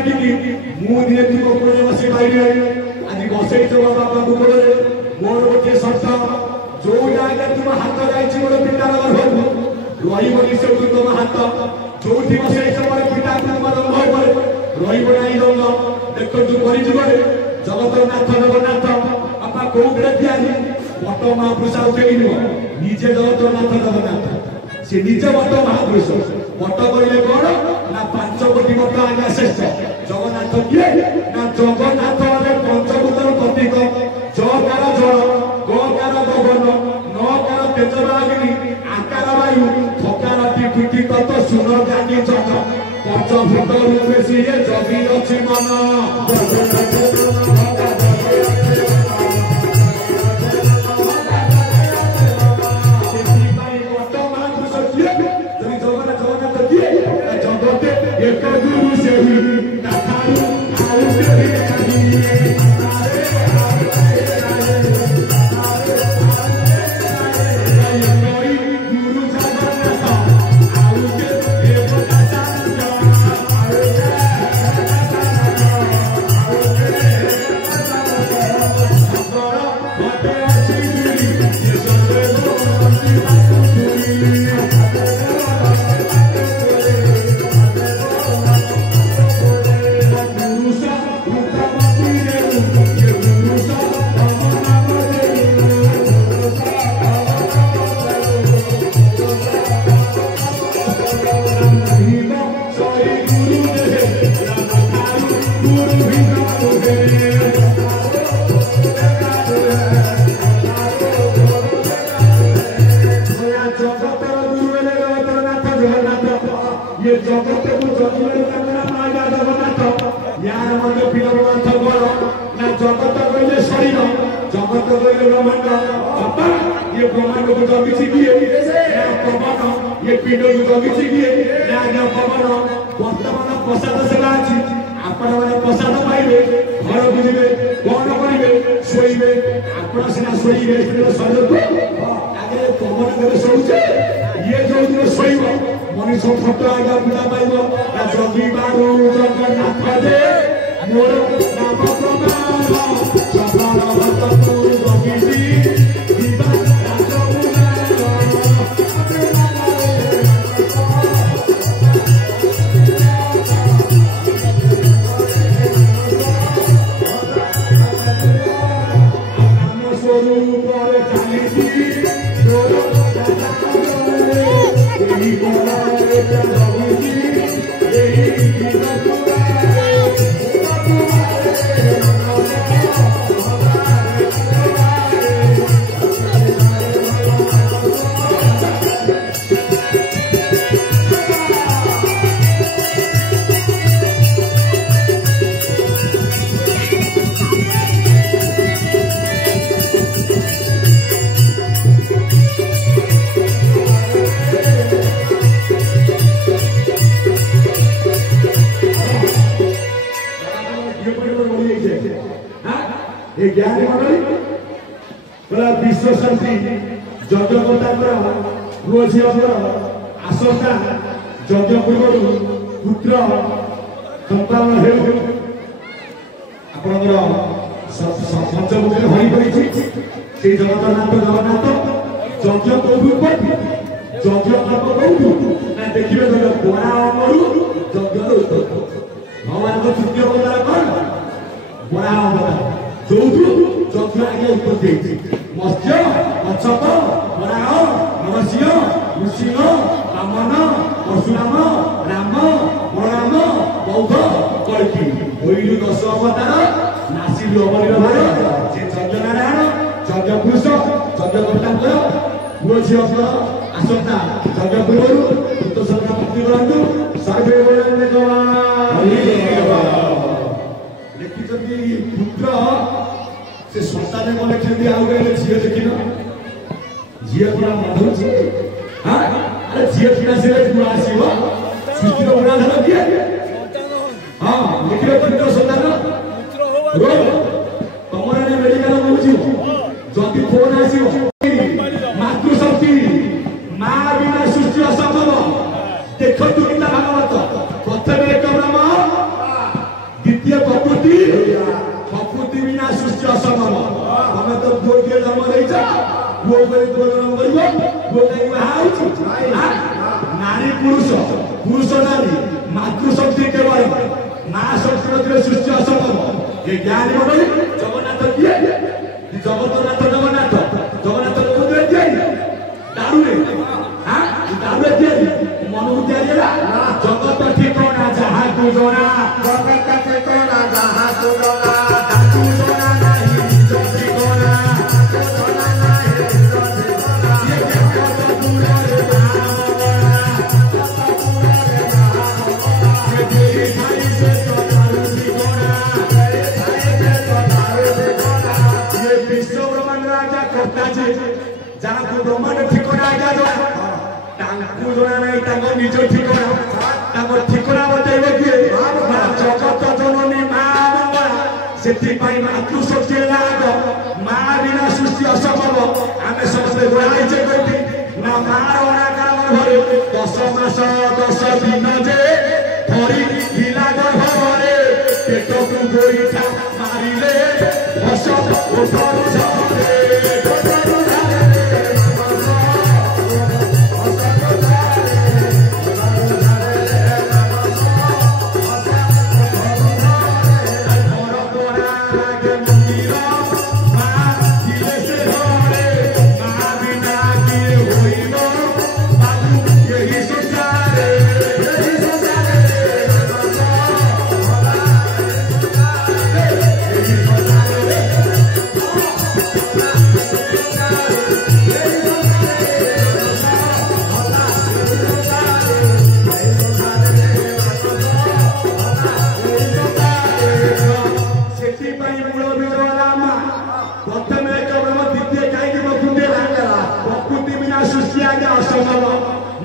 डाकिकी मुझे तुम कोड़े बसे बाहर आज बसई तो बाबा मुगल मोर गोटे शर्त जो जाए तुम हाथ जाइए मोर पिता घर रही से तुम हाथ जो बसई मोर पिता तुम रंग रही रंग देख तू कर जगत नाथ जगन्नाथ बापा कौटे दियानी बट महापुरुष आगे निजे जगत नाथ जगन्नाथ से निजे बट महापुरुष बट कहले कौन ना 5 कोटी बट आज्ञा श्रेष्ठ जगन्नाथ किए ना जगन्नाथ पंचभूतर प्रतीक जकार जल गकार गगन नकार तेजरागिनी आकार वायु थकार टिकुटी तत्व सुन ज्ञानी जग पंचभूत रूपे सी जगी अच्छी मन एक गुरु से ही ये जगत को जगन्नाथ माया जगन्नाथ यार मध्य पिलनाथ गोर ना जगत कहले शरीर जगत कहले ब्रह्मांड बाबा ये ब्रह्मांड को जगिछि किए ना पवन ये पिंड को जगिछि किए ना पवन वर्तमान प्रसाद सेवा अछि आपण माने प्रसाद पाइबे घर बुझिबे कोन करिवे सोइबे आपण सिना सोइबे शरीर को आगे पवन करे सोउछे ये जो दिन सोइबो मनीष फटो आज्ञा पूजा पाइब जगी बारू जगन्नाथ दे मोर नाम प्रमाण जगन भक्त जगी दिवा राज नाम स्वरूप चालीसी ज्ञानी मंडली बोला विश्व शांति यज्ञकर्ता पुओ झील आसंता यज्ञ पूर्व पुत्र संतान हे आपंकर पंचमुखी हरि पड़ी से जगन्नाथ जगन्नाथ यज्ञ कौटू यज्ञ कर्म कौटू ना देखिए बड़ा अमरु यज्ञ भगवान को तृतीय अवतार कौन बड़ा अवतार जो यज्ञ आगे उत्पत्ति मत्स्य मच्छक वराह नरसिंह नृसिंह वामन परशुराम राम बलराम बौद्ध कल्कि ओइलु 10 अवतार नासिलु अवलीर भार से यज्ञ नारायण यज्ञ पुरुष यज्ञकर्ता पुओ झील आसंता यज्ञ पूर्व पुत्र संज्ञा भक्ति करतु सर्वे लिखिଛନ୍ତି पुत्र से संतान को लिखिଛନ୍ତି आउ गए झील देखिन झील पूरा मधुर हां अरे झील किना से पूरा आसीबो सृष्टि रो उड़ा धर दिए हां लिखिले पुत्र संतान पुत्र हो तमरा ने मेडिकल होउची जति फोन आसीबो मातृशक्ति मां बिना सृष्टि असंभव देखतु गीता भागवत प्रथमे एक ब्रह्म द्वितीय प्रकृति प्रकृति बिना सृष्टि असंभव तमें तो गोटे जन्म देछ गो जन्म कर गो नारी पुरुष पुरुष नारी मातृशक्ति केवल माँ शक्ति सृष्टि असंभव ये ज्ञानी मंडली जगन्नाथ किए जगतनाथ जगन्नाथ जगन्नाथ कोदे दिए दारुरे हां दारुरे दिए मनु दिए जगत ठिकाना जहाँ तू जोना जगत ठिकाना जहाँ तू जोना तू जोना नहीं निज ठिकाना तू जोना नहीं निज ठिकाना ये जगत पूरा रे ये तेरी भाई से तो दारू ठिकाना तेरे भाई से तो दारू ठिकाना ये विश्व ब्रह्मांड राजा करता जी जहाँ तू ब्रह्मांड ठिकाना आजा जो तांकु जोना नहीं तांको निज ठिकाना तांको ठिकाना बताइबे कि जगत जननी माँ मंगला से मातृशक्ति लाग माँ बिना सृष्टि असंभव आम समस्त गोड़ाइचे कोटी ना माँ अनाकार घरे 10 मास 10 दिन जे धरी ढिला गर्भरे पेटकु गोइठा मारिले हस उठर झरे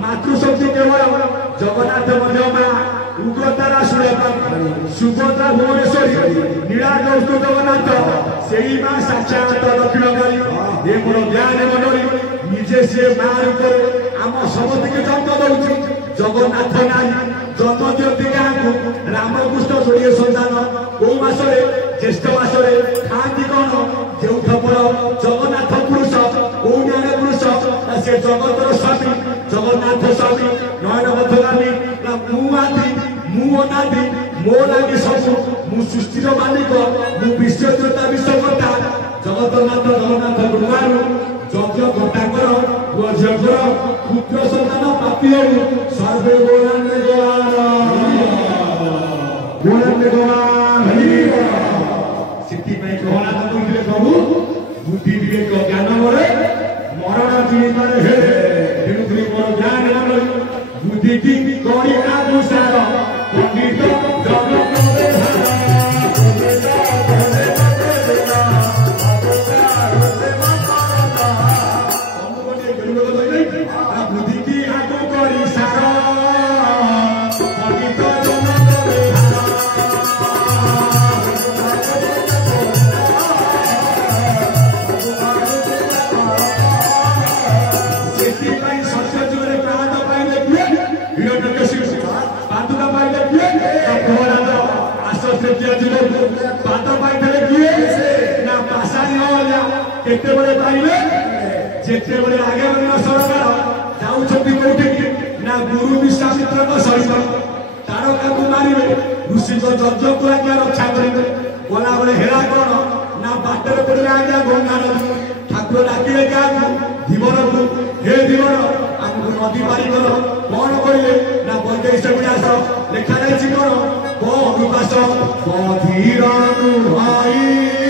मातृशक्ति केवल जगन्नाथ मध्यमा उग्रतारा सुभद्रा भुवनेश्वरी नीला कौस्तु जगन्नाथ से माँ साक्षात दक्षिणकाली ये मोर ज्ञान मंडली निजे से माँ रूप आम समस्त के जन्म दौर जगन्नाथ नाई जन्म दियती क्या रामकृष्ण जोड़े सन्तान कौ मसरे ज्येष्ठ मसरे खाती कौन जो फल जगन्नाथ पुरुष कौ ज्ञान पुरुष से जगतर स्वामी जगन्नाथ स्वामी नयन बद्धगामी मुआदी मु अनादि मो लगे सब मु सृष्टिर मालिक मु विश्वज्योता विश्वकर्ता जगतनाथ जगन्नाथ गुरुवारू यज्ञ घटाकर यज्ञर पुत्र सन्तान प्राप्ति हो सर्वे गौरांग जगन्नाथ कहले प्रभु बुद्धि विवेक ज्ञान मरे मरण जीवित हे तेणुकरी मोर ज्ञान मंडली बुद्धि की कौड़ी सार पंडित जगत बुद्धि की आगो करी सार पंडित जिते आगे सरकार जाऊँ ना गुरु विश्वामित्र सहित तारका को मारे ऋषि को यज्ञ को आज्ञा रक्षा करेंगे गला बेले हेरा कौन ना बाटर पड़े आज्ञा गंगा नदी ठाकुर डाकिले क्या धीवर को हे धीवर आमको नदी पारी कर कौन कहले ना वैदेश विलास लेखा जाइए कौन अनुपास बधीर भाई